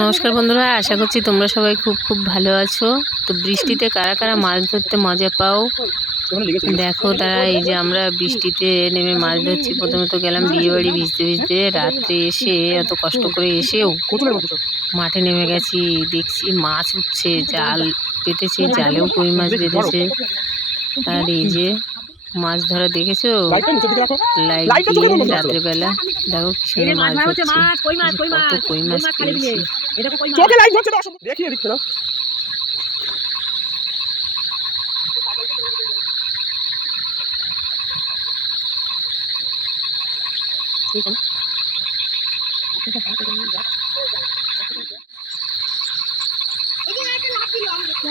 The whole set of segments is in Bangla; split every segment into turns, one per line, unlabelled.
নমস্কার বন্ধুরা, আশা করছি তোমরা সবাই খুব খুব ভালো আছো। তো বৃষ্টিতে কারা কারা মাছ ধরতে মজা পাও? দেখো তারা, এই যে আমরা বৃষ্টিতে নেমে মাছ ধরছি। প্রথমে তো গেলাম বিয়ে বাড়ি ভিজতে ভিজতে, রাত্রে এসে এত কষ্ট করে এসেও মাঠে নেমে গেছি, দেখছি মাছ উঠছে, জাল পেতেছে জালেও কই মাছ বেঁধেছে। আর এই যে মাছ ধরা দেখেছ? লাইট দিয়ে রাত্রেবেলা। দেখো কি সুন্দর মাছ ধরছে। কত কই মাছ পেয়েছি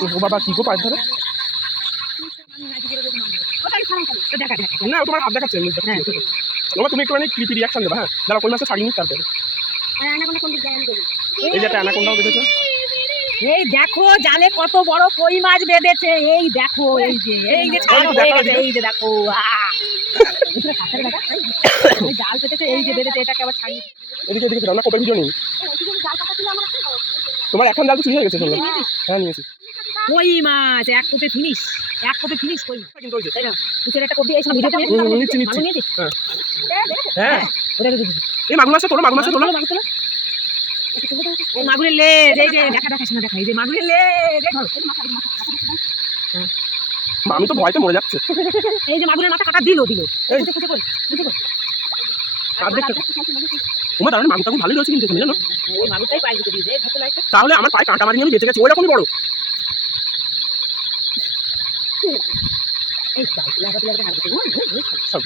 ও বাবা কি গো পায়ে ধরে? না তোমার হাত দেখাচ্ছে। বাবা তুমি একটুখানি ক্রিপি রিয়াকশন দেবা হ্যাঁ। দাঁড়া কোন মাসে ছাড়িয়ে নিই তারপরে এই যে অ্যানাকোন্ডাও দেখেছ?
এই দেখো জালে কত বড় কই মাছ বেঁধেছে। এই দেখো এই যে এই যে ছাড়া
এই তো
হয়ে গেছে এই যে দেখো জাল পেতেছে এই যে বেঁধেছে এটাকে আবার ছাড়িয়ে
এদিকে এদিকে ফেরাও না কোপের ভিডিও নেই? তোমার এখন জাল তো চুরি হয়ে গেছে শুনলাম। হ্যাঁ। নিয়েছি
কই মাছ? এক কোপে ফিনিশ। এক কোপে ফিনিশ কই? মাছ তাই না? কুচের একটা কোপি সময় ভিডিওতে
নিচ্ছি, নিচ্ছি। হ্যাঁ।
হ্যাঁ। ওটা দেখে
এই মাগুর মাছটা তোলো মাগুর মাছটা তোলো।
মাগুর তোলো। এই মাগুরের এই যে দেখা দেখাস না দেখা এই যে মাগুরের ধরো।
মা, আমি তো ভয়তে মরে যাচ্ছে।
এই যে মাগুরের মাথা কাটা দিল দিল।
এই।
কুচে কুচে
তোমার দাঁড়ানো মাগুরটা খুব ভালোই রয়েছে কিন্তু এখানে জানো? তাহলে আমার পায়ে কাঁটা মারিয়ে আমি বেঁচে গেছি ওইরকমই বড়।
এই ওই, ওই,
সব।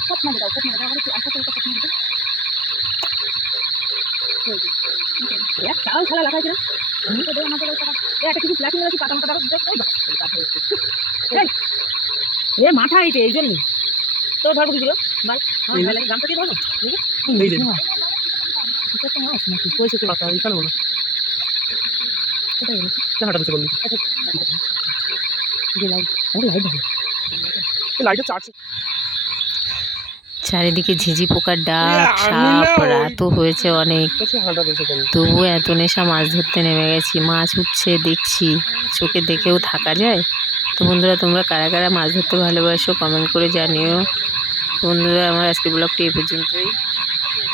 কত মাঝে দাও কত মাঝে দাও একটু আস্তে আস্তে কত মাঝে দাও এক চাল খেলা লাগাই কিনা আমি তো দেওয়া আমাদের একটা কিছু প্লাস্টিক আছে পাতা মাথা দাও কাঁথা। এ মাথা এইটে এই জন্যই তো ধরবো কি দিল ভাই লাগে গামছা দিয়ে ধরবো
এই যে
পয়সা তো
পাতা এখানে বলো
গেল
বললি
লাইট আমার লাইট দেখো
লাইটে চার্জ
চারিদিকে ঝিঝি পোকার ডাক সাপ রাতও হয়েছে অনেক। তবুও এত নেশা মাছ ধরতে নেমে গেছি। মাছ উঠছে দেখছি। চোখে দেখেও থাকা যায়? তো বন্ধুরা তোমরা কারা কারা মাছ ধরতে ভালোবাসো কমেন্ট করে জানিও। বন্ধুরা আমার আজকে ব্লগটি এ পর্যন্তই।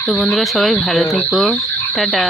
তো বন্ধুরা সবাই ভালো
হ্যাঁ।
থেকো। টাটা।